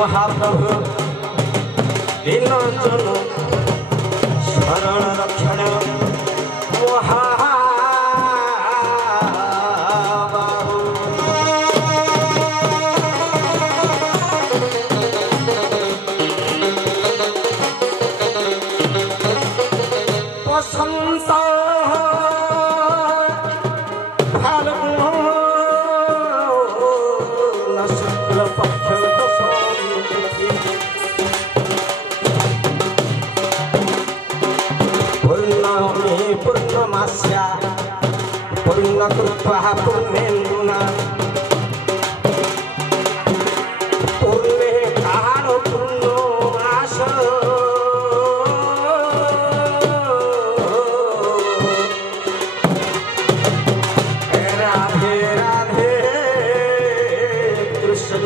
महाप्रभु दीनजन शरण रक्षण पूर्ण कृत्वा पुण्येन्दुना पूर्णे कालो पुण्यो नाश राधे राधे कृष्ण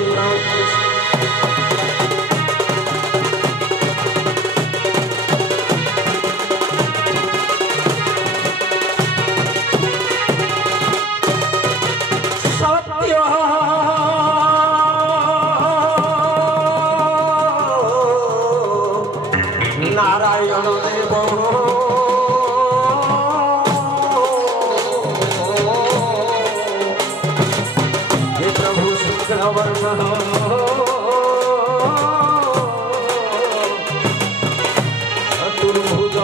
नारायण देव हे प्रभु शुक्लवर्ण चतुर्भुज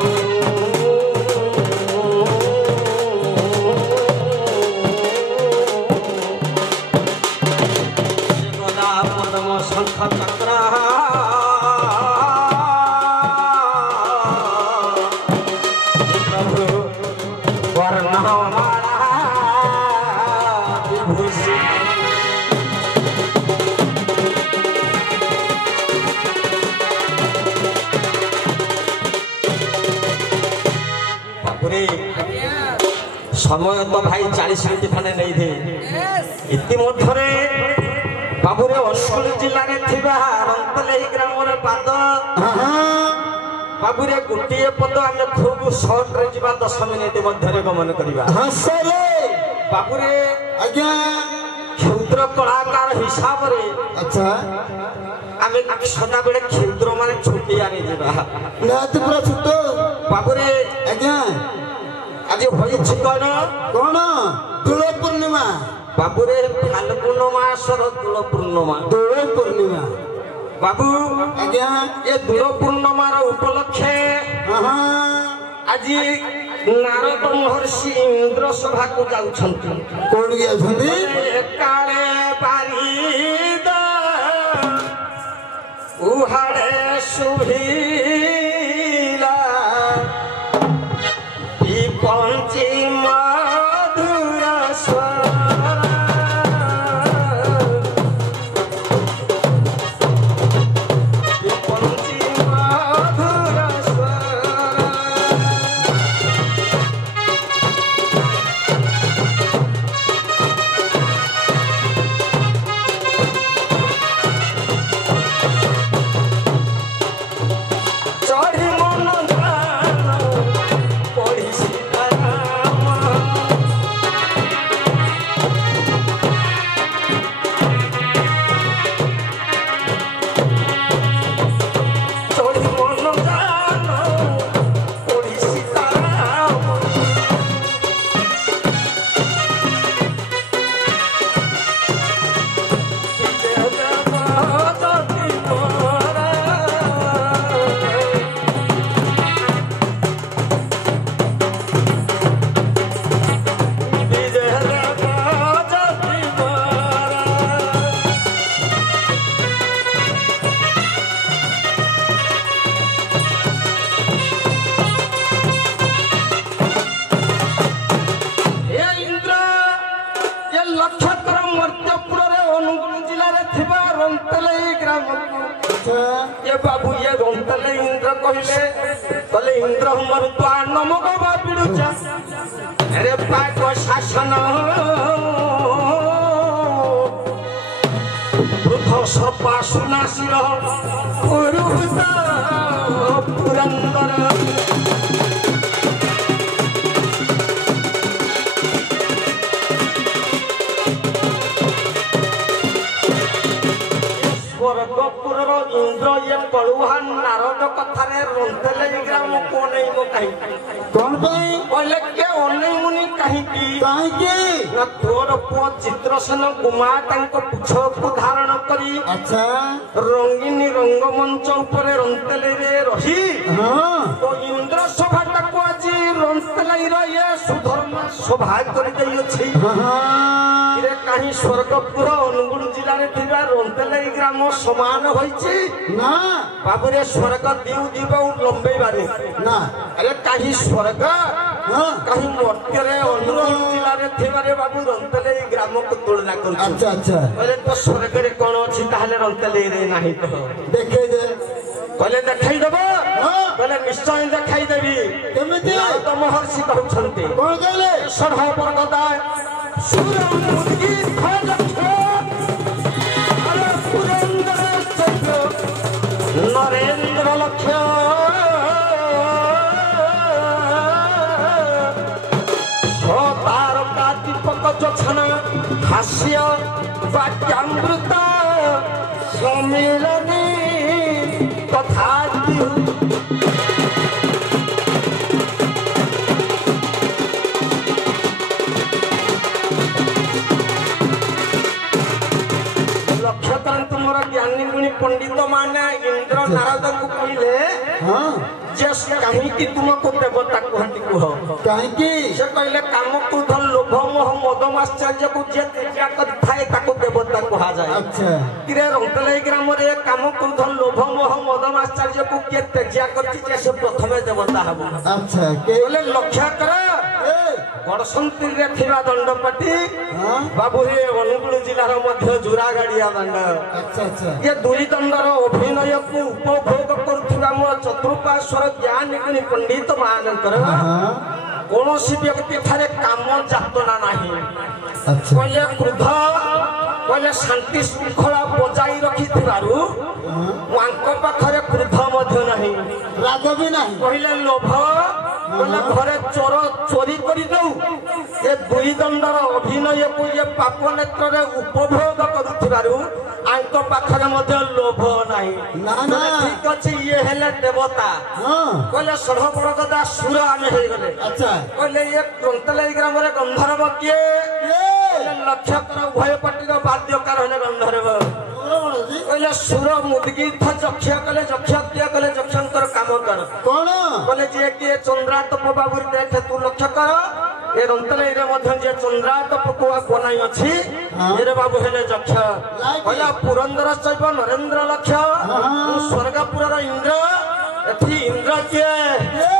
गदा पद्म शंख चक्र वर्णमाला समय तो भाई 40 मिनिट खंडे नहीं थे इतिमध्य बाबूरे अनुगुल जिले में रंतलेई ग्राम पाद बाबूरे गोटे पद आम खूब सर्ट रे 10 मिनिट मध्य गमन करवा बाबूरे आज्ञा क्षुद्र कलाकार हिसाब रे अच्छा आम सदा बेले क्षुद्र मान छुटिया नहीं जावा निहाती पूरा छुट बाबूरे आज्ञा आज होई कौन कौन दोल पूर्णिमा बाबूरे फाल्गुन मासर दोल पूर्णिमा बाबू आज्ञा ये दोल पूर्णिमार उपलक्षे आज नारद महर्षि इंद्र सभा को जाउछंती कौन जाउछंती काले बारीद उहाड़े सुहीला पंची मधुर स्वर पंची मधुर स्वर चढ़ी मन पढ़ी सीताराम चढ़ी मन पढ़ी सीताराम ये बाबू ये रंतले इंद्र कहले कहले इंद्र हमर तो नमक बापिडुचा अरे पाक शासन वृद्ध सर्पासुनाशिर पुरुष पुरंदर स्वर्गपुर इंद्र ये कलुहा नारद कथारे रंतलेई ग्राम को नहीं मो कहीं कौन पाई बोले के ओने मुनि कहीं की काहे के ना तोर पुओ चित्रसेन गुमा तांको पुछ को धारण करी अच्छा रंगीनी रंगमंच उपरे रंतलेई रे रही हां तो इंद्र सभा तक आज रंतलेई रे ये सुधर्म सभा करी देई अछि हां इरे कहीं स्वर्गपुर अनुगुण जिला रे थिबा रंतलेई ग्राम समान होइछि ना बाबूरे स्वर्ग दिउ दिबा लंबे बारे ना अरे कहीं स्वर्ग हां कहीं मर्त्य रे अनुगुण जिला रे थिबा रे बाबू रंतलेई ग्राम को तुलना करू अच्छा अच्छा कहले तो स्वर्ग रे कोन अछि ताहले रंतलेई रे नाही तो देखे दे कहले देखाई देबो हां कहले निश्चय देखाई देबी केमिति तो महर्षि कहउछंती कौन कहले सढ़ पर्वता सूर्य मुद्गी खजखो अरे पुरंदर चक्र नरेंद्र लक्ष्य तारका दीपक जोछना हास्य वाक्यामृत सम्मिलनी तथा लक्ष्य करंतु मोर ज्ञानी गुणी पंडित माने इंद्र नारद को कहले हां जस कहीं कि तुमको देवता कहती कुह काहे के से कहले काम क्रोध लोभ मोह मद आश्चर्य को जे त्याग कर थाए ताको देवता कहा जाए अच्छा किरे रंतलेई ग्राम रे काम क्रोध लोभ मोह मद आश्चर्य को के त्याग करती जैसे प्रथमे देवता हबो अच्छा के बोले लक्ष्य कर ए गड़संती रे थिबा दंडपट्टी हां बाबू हे अनुगुण जिलार मध्य जुरा गाड़िया दंड अच्छा अच्छा ये दुई दंडर अभिनय को उपभोग करुवा मो चतुर्पार्श्वर ज्ञान गुणी पंडित मानकर हां କୌଣସି ବ୍ୟକ୍ତି ଠାରେ କାମ ଯାତନା ନାହିଁ ଆଚ୍ଛା କହିଲେ କ୍ରୋଧ କହିଲେ ଶାନ୍ତି ଶୃଙ୍ଖଳା ବଜାଇ ରଖିଥିବାରୁ ଆଙ୍କ ପାଖରେ କ୍ରୋଧ ମଧ୍ୟ ନାହିଁ ରାଗ ବି ନାହିଁ କହିଲେ ଲୋଭ କହିଲେ ଘରେ ଚୋର ଚୋରି କରିଦେଉ ଏ ଦୁଇ ଦଣ୍ଡର ଅଭିନୟକୁ ଇଏ ପାପ ନେତ୍ରରେ ଉପଭୋଗ କରୁଥିବାରୁ ଆଙ୍କ ପାଖରେ ମଧ୍ୟ ଲୋଭ ନାହିଁ ନା ନା ଠିକ ଅଛି ଇଏ ହେଲେ ଦେବତା ହଁ କହିଲେ ଷଢ଼ ଗଦା ସୁର ଆମେ ହେଇଗଲେ ଆଚ୍ଛା କହିଲେ ଇଏ କନ୍ତଲେଇ ଗ୍ରାମରେ ଗନ୍ଧର୍ବ କିଏ କହିଲେ ଲକ୍ଷ୍ୟକର ଉଭୟ ପାଟିର ବାଦ୍ୟକାର ହେଲେ ଗନ୍ଧର୍ବ କହିଲେ ସୁର ମୁଦ୍ଗୀତ ଯକ୍ଷ କଲେ ଯକ୍ଷ କ୍ରିୟା କଲେ ଯକ୍ଷଙ୍କର କାମ କର କଣ କହିଲେ ଯିଏ କିଏ ଚନ୍ଦ୍ରାତପ ବାବୁରେ ଦେଖେ ତୁ ଲକ୍ଷ୍ୟ କର ଏ ରନ୍ତଲେଇରେ ମଧ୍ୟ ଯିଏ ଚନ୍ଦ୍ରାତପକୁ ବନାଇ ଅଛି ଏରେ ବାବୁ ହେଲେ ଯକ୍ଷ କହିଲା ପୁରନ୍ଦର ଶୈବ ନରେନ୍ଦ୍ର ଲକ୍ଷ୍ୟ ସ୍ୱର୍ଗପୁରର ଇନ୍ଦ୍ର ଏଠି ଇନ୍ଦ୍ର କିଏ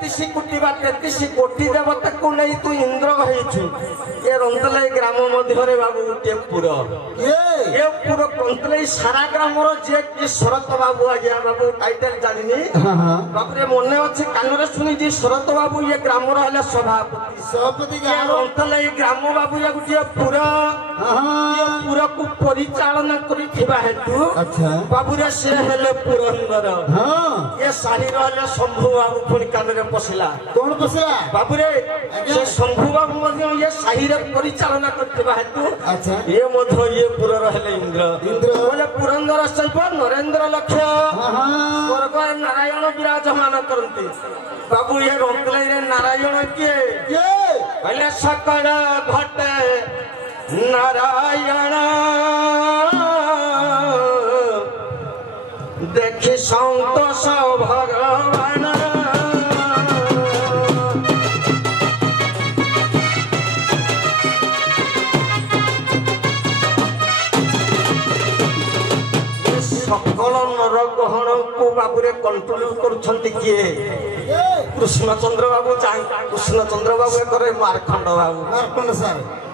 33 କୋଟି ବା 33 କୋଟି ଦେବତାକୁ ନେଇ ତୁ ଇନ୍ଦ୍ର ହେଇଛୁ ଏ ରନ୍ତଲେଇ ଗ୍ରାମ ମଧ୍ୟରେ ବାବୁ ଗୋଟିଏ ପୁର ଏ ପୁର କନ୍ତଲେଇ ସାରା ଗ୍ରାମର ଯିଏ କି ଶରତ ବାବୁ ଆଜ୍ଞା ବାବୁ ଟାଇଟେଲ ଜାଣିନି ବାବୁରେ ମନେ ଅଛି କାନରେ ଶୁଣିଛି ଶରତ ବାବୁ ଇଏ ଗ୍ରାମର ହେଲେ ସଭାପତି ରନ୍ତଲେଇ ଗ୍ରାମ ବାବୁ ଇଏ ଗୋଟିଏ ପୁର ପୁରକୁ ପରିଚାଳନା କରିଥିବା ହେତୁ ବାବୁରେ ସେ ହେଲେ ପୁରନ୍ଦର ଏ ଶାଢ଼ୀର ହେଲେ ଶମ୍ଭୁ ବାବୁ ପୁଣି କାନରେ ପଶିଲା କଣ ପଶିଲା ବାବୁରେ ସେ ଶମ୍ଭୁ ବାବୁ ମଧ୍ୟ ଇଏ ସାହିରେ ପରିଚାଳନା କରିଥିବା ହେତୁ ଇଏ ମଧ୍ୟ ଇଏ ପୁରର ହେଲେ ଇନ୍ଦ୍ର ବୋଲେ ପୁରନ୍ଦର ଶୈବ ନରେନ୍ଦ୍ର ଲକ୍ଷ୍ୟ ସ୍ୱର୍ଗରେ ନାରାୟଣ ବିରାଜମାନ କରନ୍ତି ବାବୁ ଇଏ ରନ୍ତଲେଇରେ ନାରାୟଣ କିଏ କହିଲେ ସକଳ ଘଟେ ନାରାୟଣ ଦେଖି ସନ୍ତୋଷ ଭଗବାନ সকল নরগ্রহণକୁ ବାବୁରେ କଣ୍ଟ୍ରୋଲ କରୁଛନ୍ତି କିଏ କୃଷ୍ଣଚନ୍ଦ୍ର ବାବୁ କୃଷ୍ଣଚନ୍ଦ୍ର ବାବୁ ଏକରେ ମାର୍କଣ୍ଡ ବାବୁ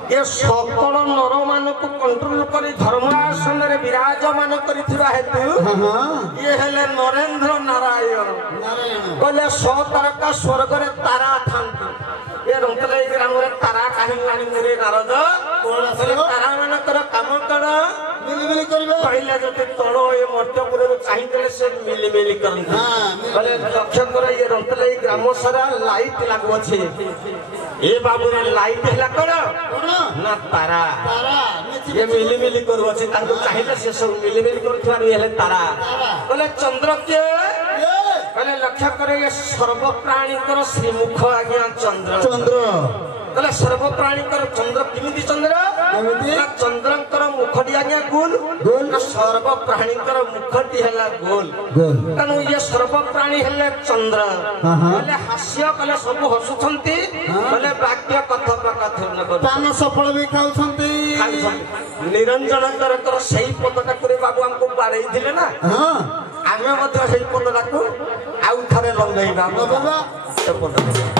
ଏ ସକଳ ନର ମାନଙ୍କୁ କଣ୍ଟ୍ରୋଲ କରି ଧର୍ମାସନରେ ବିରାଜମାନ କରିଥିବା ହେତୁ ଇଏ ହେଲେ ନରେନ୍ଦ୍ର ନାରାୟଣ କହିଲେ ସତାରକା ସ୍ୱର୍ଗରେ ତାରା ଥାନ୍ତି ଏ ରନ୍ତଲେଇ ଗ୍ରାମରେ ତାରା କାହିଁକି ଆଣିଲେ ନାରଦ ତାରା ମାନଙ୍କର କାମ କଣ ମିଲିମିଲି କରିବେ କହିଲେ ଯଦି ତଳ ଏ ମର୍ତ୍ତ୍ୟପୁରରୁ ଚାହିଁଦେଲେ ସେ ମିଲିମିଲି କରନ୍ତି କହିଲେ ଲକ୍ଷ୍ୟ କର ଇଏ ରନ୍ତଲେଇ ଗ୍ରାମ ସାରା ଲାଇଟ୍ ଲାଗୁଅଛି ଏ ବାବୁର ଲାଇଟ୍ ହେଲା କଣ ନା ତାରା ଇଏ ମିଲିମିଲି କରୁଅଛି ତାଙ୍କୁ ଚାହିଁଲେ ସେ ସବୁ ମିଲିମିଲି କରୁଥିବାରୁ ହେଲେ ତାରା କହିଲେ ଚନ୍ଦ୍ର କିଏ କହିଲେ ଲକ୍ଷ୍ୟ କର ଇଏ ସର୍ବପ୍ରାଣୀଙ୍କର ଶ୍ରୀମୁଖ ଆଜ୍ଞା ଚନ୍ଦ୍ର କହିଲେ ସର୍ବପ୍ରାଣୀଙ୍କର ଚନ୍ଦ୍ର କେମିତି ଚନ୍ଦ୍ର ଚନ୍ଦ୍ରଙ୍କର ମୁଖଟି ଆଜ୍ଞା ଗୋଲ ସର୍ବପ୍ରାଣୀଙ୍କର ମୁଖଟି ହେଲା ଗୋଲ ତେଣୁ ଇଏ ସର୍ବପ୍ରାଣୀ ହେଲେ ଚନ୍ଦ୍ର କହିଲେ ହାସ୍ୟ କଲେ ସବୁ ହସୁଛନ୍ତି କହିଲେ ବାକ୍ୟ କଥୋପକଥନ ସଫଳ ବି ଖାଉଛନ୍ତି ନିରଞ୍ଜନଙ୍କର ସେଇ ପଦଟାକୁ ବାବୁ ଆମକୁ ବାଡେଇଥିଲେ ନା ଆମେ ମଧ୍ୟ ସେଇ ପଦଟାକୁ ଆଉ ଥରେ ଲଗେଇବା ସେ ପଦଟା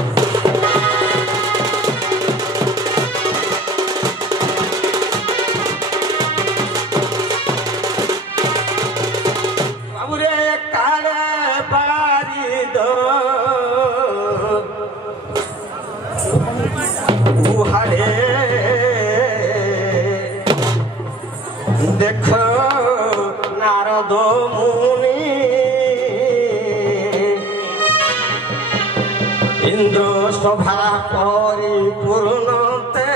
देख नारद मुनि इंद्र सभा परिपूर्णते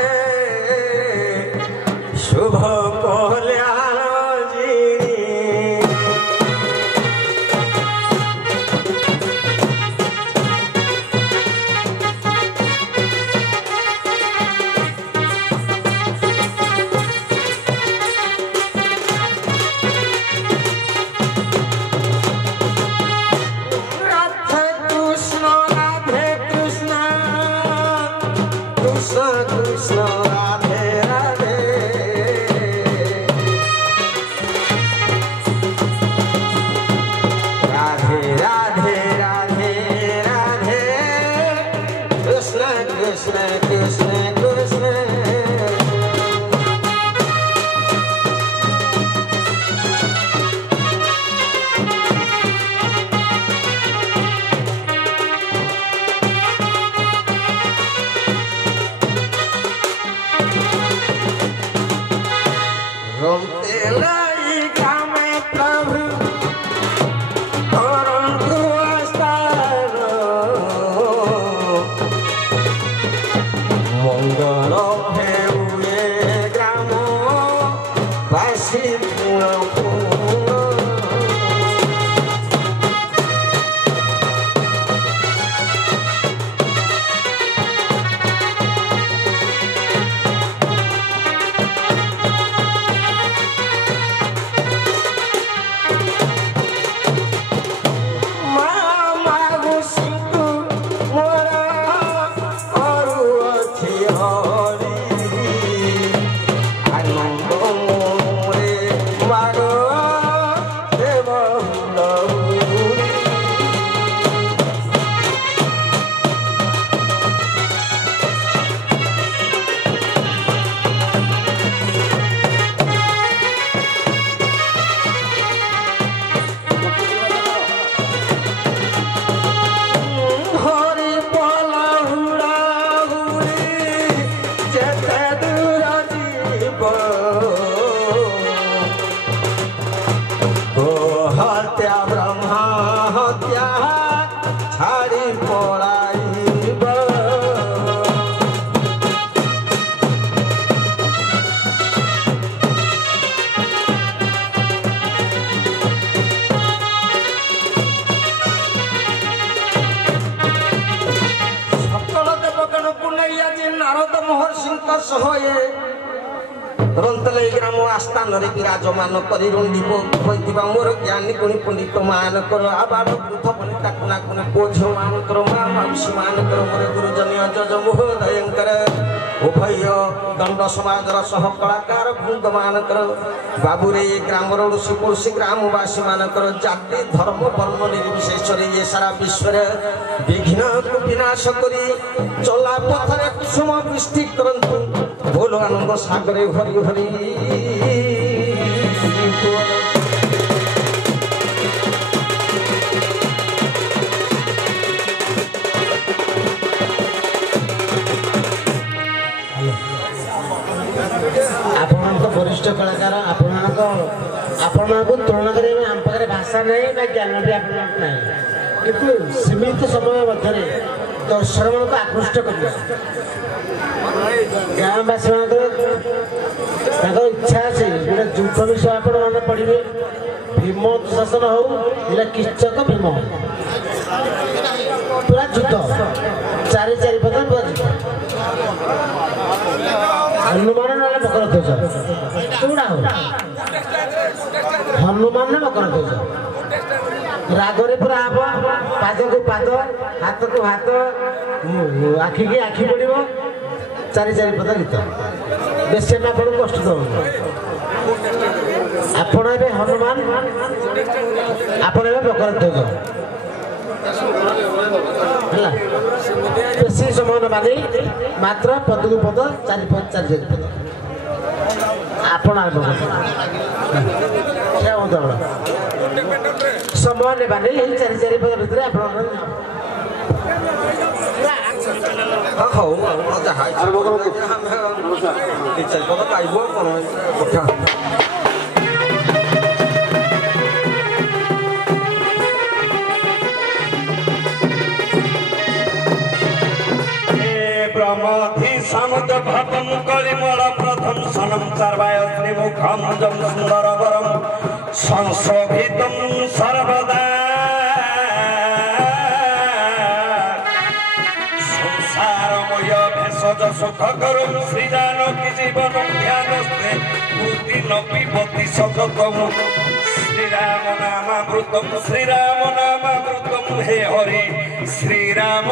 शुभ कल्याण মঙ্গল হেউয়ে গ্রাম বাসী ରନ୍ତଲେଇ ଗ୍ରାମ ଆସ୍ଥାନରେ ବିରାଜମାନ କରି ରୁଣ୍ଡିବ ହୋଇଥିବା ମୋର ଜ୍ଞାନୀ ଗୁଣୀ ପଣ୍ଡିତ ମାନଙ୍କର ଆବାଳ ବୃଦ୍ଧ ବନିତା କୁଣା କୁଣି ପୁଅ ଝିଅ ମାନଙ୍କର ମା ମାଉସୀ ମାନଙ୍କର ମୋର ଗୁରୁଜନୀ ଅଜଜ ମହୋଦୟଙ୍କର ଉଭୟ ଦଣ୍ଡ ସମାଜର ସହ କଳାକାର ବୃନ୍ଦ ମାନଙ୍କର ବାବୁରେ ଏ ଗ୍ରାମର ଋଷି ପଡ଼ୋଶୀ ଗ୍ରାମବାସୀ ମାନଙ୍କର ଜାତି ଧର୍ମ ବର୍ଣ୍ଣ ନିର୍ବିଶେଷରେ ଏ ସାରା ବିଶ୍ୱରେ ବିଘ୍ନକୁ ବିନାଶ କରି ଚଲା ପଥରେ କୁସୁମ ବୃଷ୍ଟି କରନ୍ତୁ ବୋଲ ଆନନ୍ଦ ସାଗରେ ହରି ହରି ଆପଣଙ୍କ ବରିଷ୍ଠ କଳାକାର ଆପଣଙ୍କୁ ତୁଳନା କରିବା ଆମ ପାଖରେ ଭାଷା ନାହିଁ ବା ଜ୍ଞାନ ବି ଆପଣଙ୍କ ନାହିଁ କିନ୍ତୁ ସୀମିତ ସମୟ ମଧ୍ୟରେ ଦର୍ଶକମାନଙ୍କୁ ଆକୃଷ୍ଟ କରିବା ଗାଁବାସୀ ମାନଙ୍କର ତାଙ୍କର ଇଚ୍ଛା ଅଛି ଗୋଟେ ଯୁଦ୍ଧ ବିଷୟ ଆପଣ ମନେ ପଡ଼ିବେ ଭୀମ ଶାସନ ହଉ ଏଇଟା କିଚକ ଭୀମ ପୁରା ଯୁଦ୍ଧ ଚାରି ପଦ ପୁରା ଯୁଦ୍ଧ ହନୁମାନ ନହେଲେ ମକର ଧ୍ୱଜ ଚୁଡ଼ା ହଉ ହନୁମାନ ନା ମକର ଧ୍ୱଜ ରାଗରେ ପୁରା ହବ ପାଦକୁ ପାଦ ହାତକୁ ହାତ ଆଖିକି ଆଖି ପଡ଼ିବ ଚାରି ପଦ ଗୀତ ବେଶୀ ଆମେ ଆପଣଙ୍କୁ କଷ୍ଟ ଦେଉଛୁ ଆପଣ ଏବେ ହନୁମାନ ଆପଣ ଏବେ ମକର ଧ୍ୱଜ ହେଲା ବେଶୀ ସମୟ ନେବାନି ମାତ୍ର ପଦକୁ ପଦ ଚାରି ପଦ ଆପଣ ଆରମ୍ଭ ସମୟ ନେବାନି ଏଇ ଚାରି ପଦ ଭିତରେ ଆପଣ ହଉ ଯାହା ଚାରି ପଦ ପାଇବ କ'ଣ କଥା সমুদ্র ভাবম করিমল প্রথম সনম সর্বায় শ্রীমুখম যম সুন্দর বরম সংশোভিতম সর্বদা সংসারময় ভেষজ সুখ করুম শ্রীজানকী জীবন ধ্যানস্তে মূর্তি নপিবতী সততম শ্রীরাম নামামৃতম হে হরি শ্রীরাম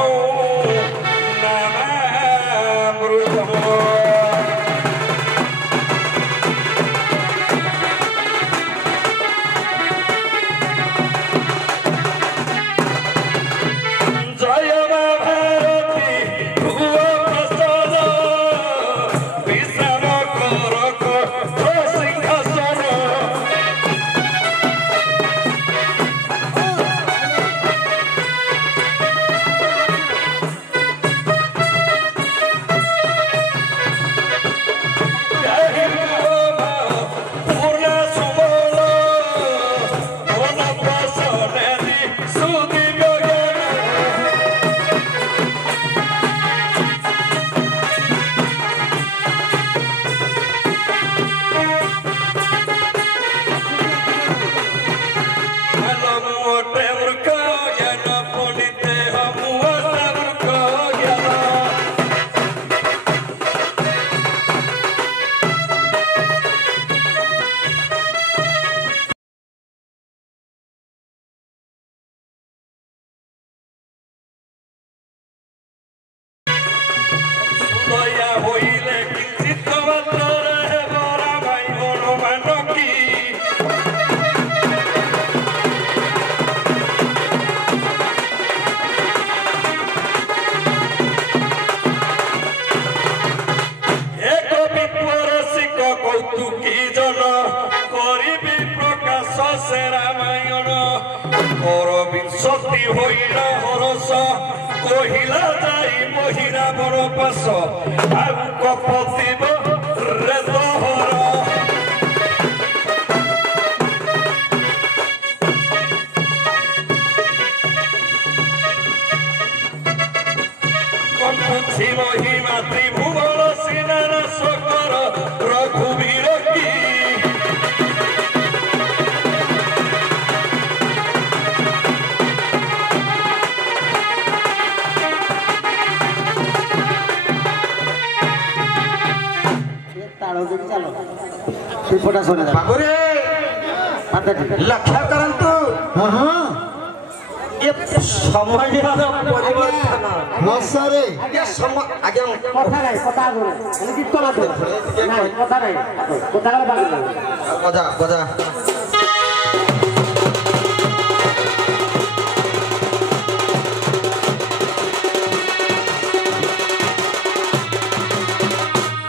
দুঃখী জন করিবি প্রকাশ সে রামায়ণ কর বিংশতি হইল হরস কহিলা যাই মহিলা বড় পাশ ଆଉ କପତିବ ରେ ଦହର কম্পুছি মহিমা ত্রিভুবন সিনার সকর রঘুবীর কি ବାବୁରେ ଲକ୍ଷ୍ୟ କରନ୍ତୁ ଏ ସମୟର ପରିବର୍ତ୍ତନ ମଶାରେ ଆଜ୍ଞା ଆଜ୍ଞା ବଜା ବଜା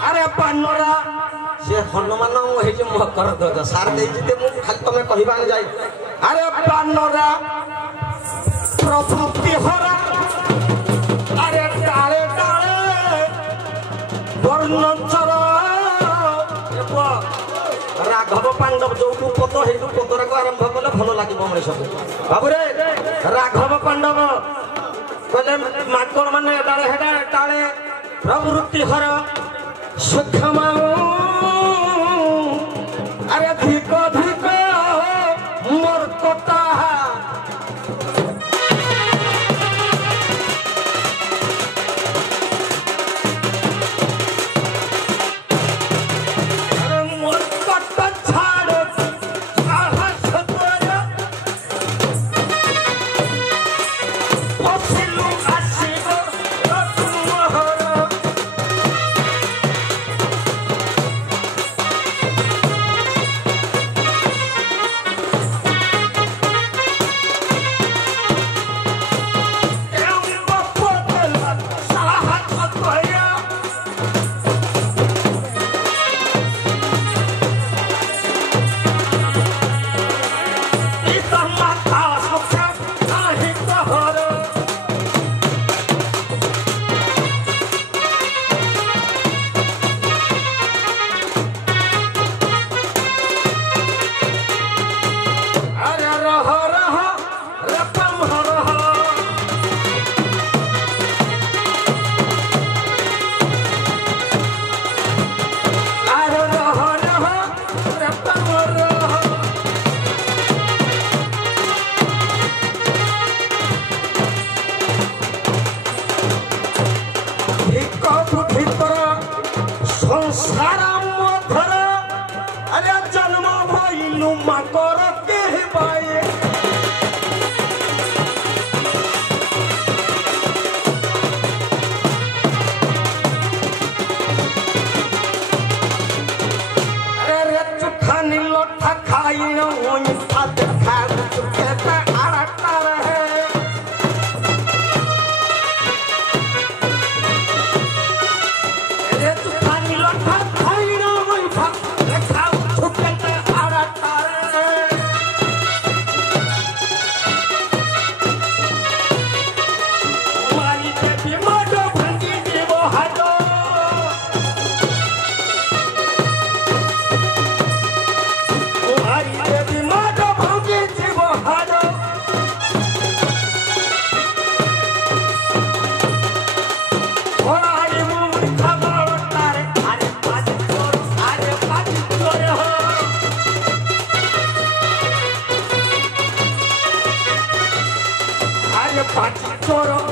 ଆରେ ପାନରା ସେ ହନୁମାନ ହେଇଛି ମକର ଧ୍ୱଜ ସାର ଦେଇଛି ଯେ ମୁଁ ଖାଲି ତମେ କହିବାକୁ ଯାଇ ଆରେ ପାନରା ପ୍ରଭୃତି ହରା ଆରେ କାଳେ କାଳେ ବର୍ଣ୍ଣଚର ରାଘବ ପାଣ୍ଡବ ଯୋଉଠୁ ପଦ ହେଇଠୁ ପଦରାକୁ ଆରମ୍ଭ କଲେ ଭଲ ଲାଗିବ ମଣିଷକୁ ବାବୁରେ ରାଘବ ପାଣ୍ଡବ କହିଲେ ମାଙ୍କଡ ମାନେ ଏଟାଳେ ହେଟା ଏଟାଳେ ପ୍ରଭୃତି ହର ସୁଖମ আরে ধিক ধিক মোর কথা মোর কথা ছাড় সাহস তোরা অছিলু আসিব মোহর संसार मधर अरे जन्म भइलु मकर के बाए अरे चुखानी लोठा खाई न ओई फात खा चुके पे आड़ता रहे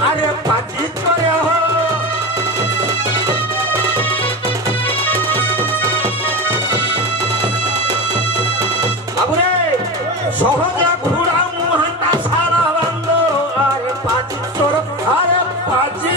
अरे पाची चोरे हो बाबुरे सहजा घुड़ा मुहांटा सारा बंदो अरे पाची चोर अरे पाची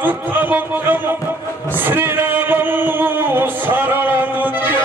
अच्युतमुख्यं श्रीरामं शरणमुद्य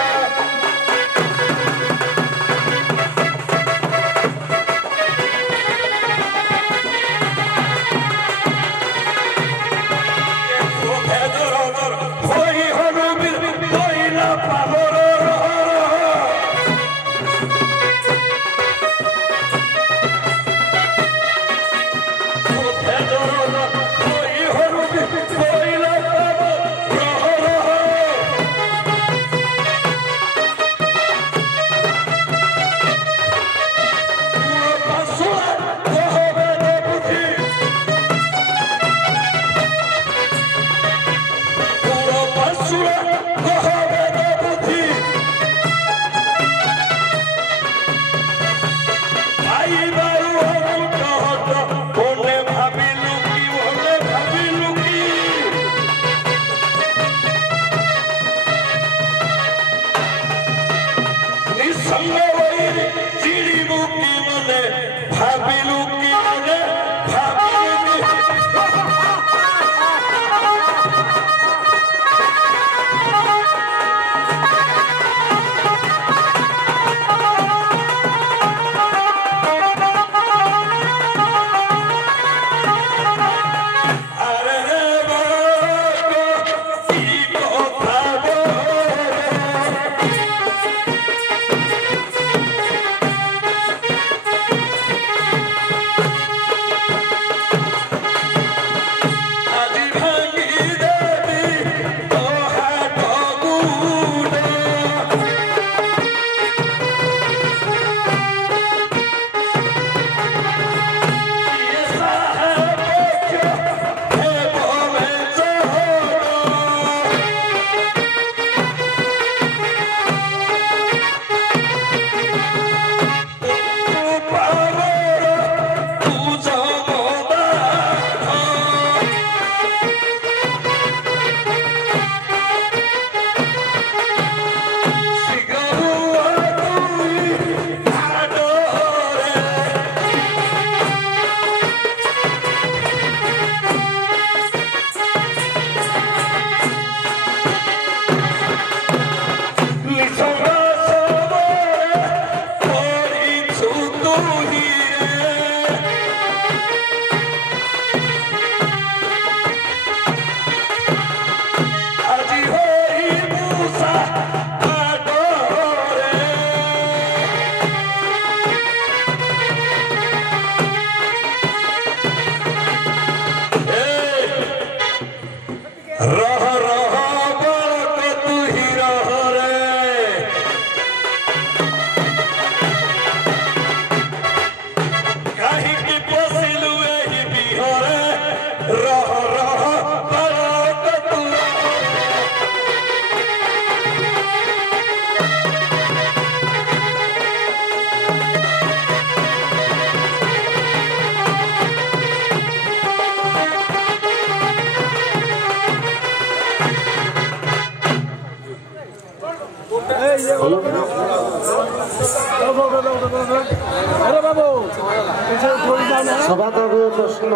सभापति प्रश्न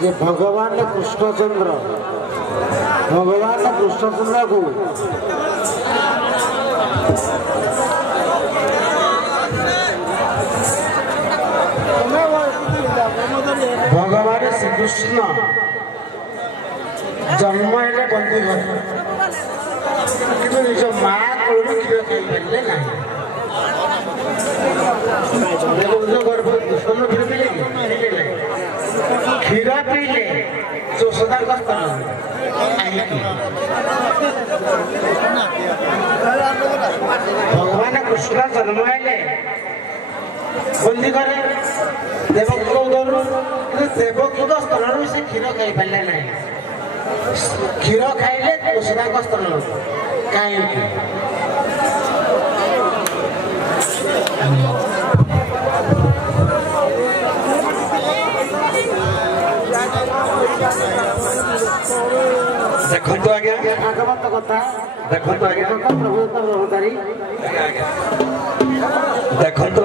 जे भगवान कृष्णचंद्र को भगवान श्री कृष्ण जन्म है बंदी घर कि निज माँ को क्षीर खाई ना गर्भ स्तन क्षीर पीले क्षीर पीले चोषदा भगवान कृष्ण जन्म है बंदी करे देवकी उदर देवकी स्तन से क्षीर खाई पारे ना क्षीर खाइले चोषदा स्तन कहीं देखो तो आगे भागवत कथा देखो तो आगे प्रभु प्रभुकारी देखो तो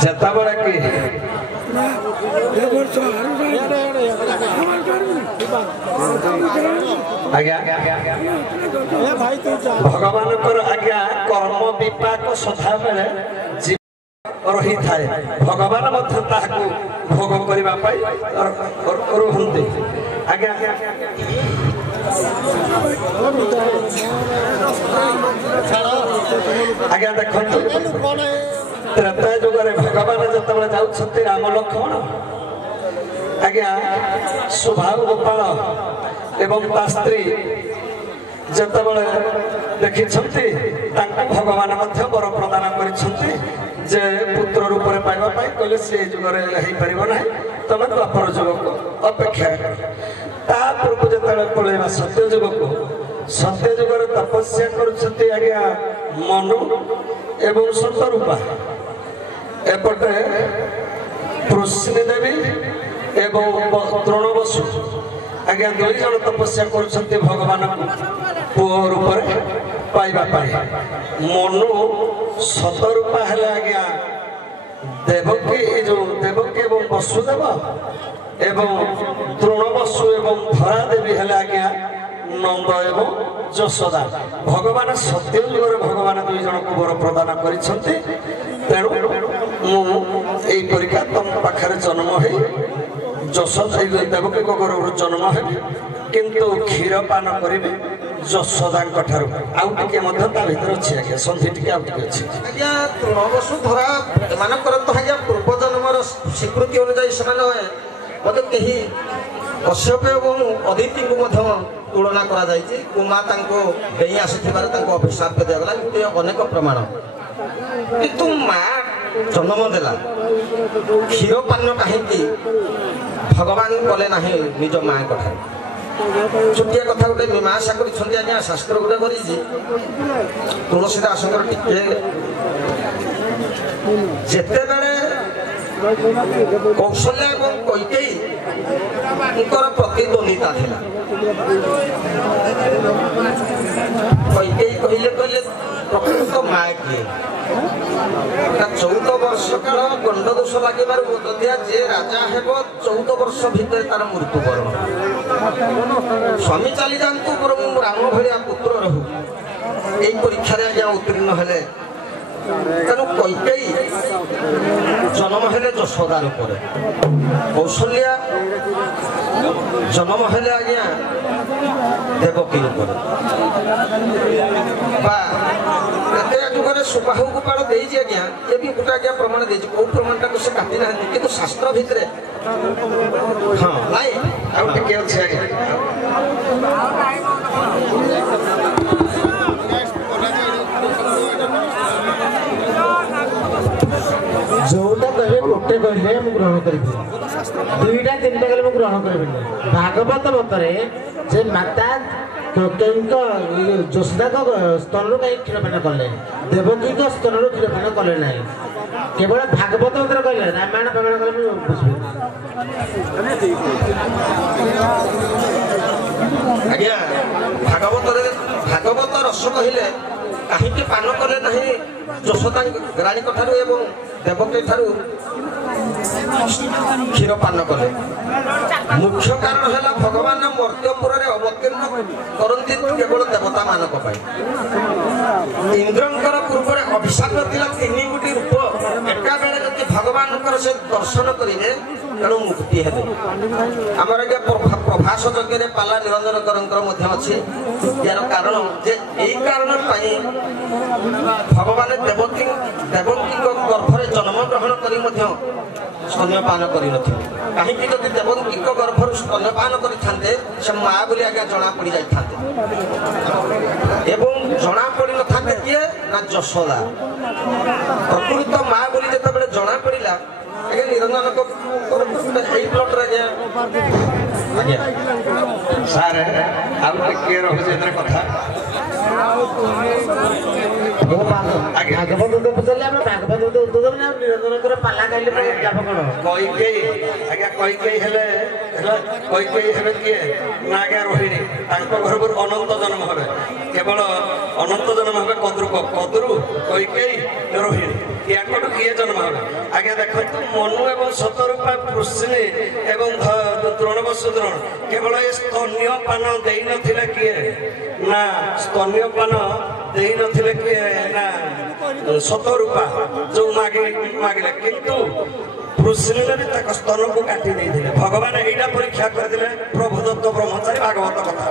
जता बड़ा की ଆଜ୍ଞା ଭଗବାନଙ୍କର ଆଜ୍ଞା କର୍ମ ବିପାକ ସଦାବେଳେ ରହିଥାଏ ଭଗବାନ ମଧ୍ୟ ତାହାକୁ ଭୋଗ କରିବା ପାଇଁ ରୁହନ୍ତି ଆଜ୍ଞା ଆଜ୍ଞା ଦେଖନ୍ତୁ ତ୍ରେତୟା ଯୁଗରେ ଭଗବାନ ଯେତେବେଳେ ଯାଉଛନ୍ତି ରାମ ଲକ୍ଷ୍ମଣ ଆଜ୍ଞା ସୁଭାଉ ଗୋପାଳ ଏବଂ ତା ସ୍ତ୍ରୀ ଯେତେବେଳେ ଦେଖିଛନ୍ତି ତାଙ୍କୁ ଭଗବାନ ମଧ୍ୟ ବର ପ୍ରଦାନ କରିଛନ୍ତି ଯେ ପୁତ୍ର ରୂପରେ ପାଇବା ପାଇଁ କହିଲେ ସେ ଯୁଗରେ ହେଇପାରିବ ନାହିଁ ତମେ ଦ୍ୱାପର ଯୁଗକୁ ଅପେକ୍ଷା କର ତା ପୂର୍ବରୁ ଯେତେବେଳେ ପଳେଇବା ସତ୍ୟ ଯୁଗକୁ ସତ୍ୟ ଯୁଗରେ ତପସ୍ୟା କରୁଛନ୍ତି ଆଜ୍ଞା ମନୁ ଏବଂ ସତରୂପା ଏପଟେ ପୃଶ୍ନି ଦେବୀ ଏବଂ ତୃଣବସୁ ଆଜ୍ଞା ଦୁଇ ଜଣ ତପସ୍ୟା କରୁଛନ୍ତି ଭଗବାନଙ୍କୁ ପୁଅ ରୂପରେ ପାଇବା ପାଇଁ ମନୁ ସତରୂପା ହେଲେ ଆଜ୍ଞା ଦେବକୀ ଏ ଯୋଉ ଦେବକୀ ଏବଂ ବସୁଦେବ ଏବଂ ତୃଣବସୁ ଏବଂ ଧରା ଦେବୀ ହେଲେ ଆଜ୍ଞା ନନ୍ଦ ଏବଂ ଯଶୋଦା ଭଗବାନ ସତ୍ୟ ଯୁଗରେ ଭଗବାନ ଦୁଇ ଜଣଙ୍କୁ ବର ପ୍ରଦାନ କରିଛନ୍ତି ତେଣୁ ମୁଁ ଏଇ ପରୀକ୍ଷା ତମ ପାଖରେ ଜନ୍ମ ହେଇ ଦେବକୀଙ୍କ ଘରରୁ ଜନ୍ମ ହେବି କିନ୍ତୁ କ୍ଷୀର ପାନ କରିବି ଯଶୋଦାଙ୍କ ଠାରୁ ଆଉ ଟିକେ ମଧ୍ୟ ତା ଭିତରେ ଅଛି ଆଜ୍ଞା ସନ୍ଧି ଟିକେ ଆଉ ଟିକେ ଅଛି ଆଜ୍ଞା ତୃଣବସୁ ଧରା ଏମାନଙ୍କର ତ ଆଜ୍ଞା ପୂର୍ବ ଜନ୍ମର ସ୍ୱୀକୃତି ଅନୁଯାୟୀ ସେମାନେ ମଧ୍ୟ କେହି କଶ୍ୟପ ଏବଂ ଅଦିତିଙ୍କୁ ମଧ୍ୟ ତୁଳନା କରାଯାଇଛି କୁମା ତାଙ୍କୁ ଡେଇଁ ଆସିଥିବାରୁ ତାଙ୍କୁ ଅଭିଶାପ ଦିଆଗଲା ଏମିତି ଅନେକ ପ୍ରମାଣ କିନ୍ତୁ ମା ଜନ୍ମ ଦେଲା କ୍ଷୀର ପାନ କାହିଁକି ଭଗବାନ କଲେ ନାହିଁ ନିଜ ମାଙ୍କ ଠାରୁ ଛୋଟିଆ କଥା ଗୋଟେ ମୀମାଂସା କରିଛନ୍ତି ଆଜ୍ଞା ଶାସ୍ତ୍ର ଗୋଟେ କରିଛି ତୁଳସୀଦାସଙ୍କର ଟିକେ ଯେତେବେଳେ କୌଶଲ୍ୟା ଏବଂ କୈକେୟୀଙ୍କର ପ୍ରତିଦ୍ୱନ୍ଦିତା ଥିଲା କୈକେୟୀ କହିଲେ ପ୍ରକୃତ ମା କିଏ 14 ବର୍ଷ କାଳ ଗଣ୍ଡ ଦୋଷ ଲାଗିବାରୁ ବୋଧଦିଆ ଯେ ରାଜା ହେବ 14 ବର୍ଷ ଭିତରେ ତାର ମୃତ୍ୟୁବରଣ ସ୍ୱାମୀ ଚାଲି ଯାଆନ୍ତୁ ବରଂ ରାମ ଭଳିଆ ପୁତ୍ର ରହୁ ଏଇ ପରୀକ୍ଷାରେ ଆଜ୍ଞା ଉତ୍ତୀର୍ଣ୍ଣ ହେଲେ ତେଣୁ କୈକେୟୀ ଜନ୍ମ ହେଲେ ଯଶୋଦା ରୂପରେ କୌଶଲ୍ୟା ଜନ୍ମ ହେଲେ ଆଜ୍ଞା ଦେବକୀ ରୂପରେ ବା ତ୍ରେତୟା ଯୁଗରେ ସୁବାହୁ ଗୋପାଳ ଦେଇଛି ଆଜ୍ଞା ଏ ବି ଗୋଟେ ଆଜ୍ଞା ପ୍ରମାଣ ଦେଇଛି କୋଉ ପ୍ରମାଣଟାକୁ ସେ କାଟି ନାହାନ୍ତି କିନ୍ତୁ ଶାସ୍ତ୍ର ଭିତରେ ହଁ ନାଇଁ ଆଉ ଟିକେ ଅଛି ଆଜ୍ଞା ଯୋଉଟା କହିବେ ଗୋଟେ କହିଲେ ମୁଁ ଗ୍ରହଣ କରିବି ଦୁଇଟା ତିନିଟା କହିଲେ ମୁଁ ଗ୍ରହଣ କରିବିନି ଭାଗବତ ମତରେ ଯେ ମାତା କୈକେୟୀଙ୍କ ଯଶୋଦାଙ୍କ ସ୍ତନରୁ କାହିଁ କ୍ଷୀରପାନ କଲେ ଦେବକୀଙ୍କ ସ୍ତନରୁ କ୍ଷୀରପାନ କଲେ ନାହିଁ କେବଳ ଭାଗବତ ମତରେ କହିଲେ ରାମାୟଣ ପ୍ରମାଣ କଲେ ମୁଁ ବୁଝିବି ଆଜ୍ଞା ଭାଗବତ ରସ କହିଲେ କାହିଁକି ପାନ କଲେ ନାହିଁ ଯଶୋଦା ରାଣୀଙ୍କ ଠାରୁ ଏବଂ ଦେବକୀ ଠାରୁ କ୍ଷୀର ପାନ କଲେ ମୁଖ୍ୟ କାରଣ ହେଲା ଭଗବାନ ମର୍ତ୍ତ୍ୟପୁରରେ ଅବତୀର୍ଣ୍ଣ କରନ୍ତି କେବଳ ଦେବତା ମାନଙ୍କ ପାଇଁ ଇନ୍ଦ୍ରଙ୍କର ପୂର୍ବରେ ଅଭିଶାପ ଥିଲା 3 ଗୋଟି ରୂପ ଏକା ବେଳେ ଯଦି ଭଗବାନଙ୍କର ସେ ଦର୍ଶନ କରିବେ ତେଣୁ ମୁକ୍ତି ହେବେ ଆମର ଆଜ୍ଞା ପ୍ରଭାସ ଯଜ୍ଞରେ ପାଲା ନିରଞ୍ଜନକରଙ୍କର ମଧ୍ୟ ଅଛି ଏହାର କାରଣ ଯେ ଏଇ କାରଣ ପାଇଁ ଭଗବାନ ଦେବକୀଙ୍କ ଗର୍ଭରେ ଜନ୍ମଗ୍ରହଣ କରି ମଧ୍ୟ स्तन्यपान କରିନଥିଲେ କାହିଁକି ଯଦି ଦେବକୀଙ୍କ ଗର୍ଭରୁ स्तन्यपान କରିଥାନ୍ତେ ସେ ମା ବୋଲି ଆଜ୍ଞା ଜଣା ପଡ଼ି ଯାଇଥାନ୍ତେ ଏବଂ ଜଣା ପଡ଼ି ନଥାନ୍ତେ କିଏ ନା ଯଶୋଦା ପ୍ରକୃତ ମା ବୋଲି ଯେତେବେଳେ ଜଣା ପଡ଼ିଲା ଆଜ୍ଞା ନିରଞ୍ଜନଙ୍କ ଏଇ ପ୍ଲଟରେ ଆଜ୍ଞା ସାର୍ ଆଉ ଟିକେ ରହୁଛି ଏଥିରେ କଥା ଭାଗବତ ପଚାରିଲେ ଆମେ ଭାଗବତ ଉତ୍ତର ଦେବୁ ନା ନିରଞ୍ଜନଙ୍କର ପାଲା ଗାଇଲେ ଲାଭ କଣ କୈକେୟୀ ଆଜ୍ଞା କୈକେୟୀ ହେଲେ କୈକେୟୀ ହେବେ କିଏ ନା ଆଜ୍ଞା ରୋହିଣୀ ତାଙ୍କ ଘରକୁ ଅନନ୍ତ ଜନ୍ମ ହେବେ କେବଳ ଅନନ୍ତ ଜନ୍ମ ହେବେ କଦ୍ରୁ କୈକେୟୀ ରୋହିଣୀ ইয়াଙ୍କଠୁ କିଏ ଜନ୍ମ ହେବେ? ଆଜ୍ଞା ଦେଖନ୍ତୁ ମନୁ ଏବଂ ଶତରୂପା ପୃଶ୍ଚିନୀ ଏବଂ ଦ୍ରୋଣବସୁ ଦ୍ରୋଣ କେବଳ ଏ ସ୍ତନ୍ୟ ପାନ ଦେଇନଥିଲା କିଏ? ନା ସ୍ତନ୍ୟ ପାନ ଦେଇନଥିଲେ କିଏ? ନା ଶତରୂପା ଯୋଉ ମାଗିଲେ, କିନ୍ତୁ ପୃଶ୍ଚିନୀରେ ବି ତାଙ୍କ ସ୍ତନକୁ କାଟି ଦେଇଥିଲେ। ଭଗବାନ ଏଇଟା ପରୀକ୍ଷା କରିଥିଲେ ପ୍ରଭୁଦତ୍ତ ବ୍ରହ୍ମଚାରୀ ଭାଗବତ କଥା।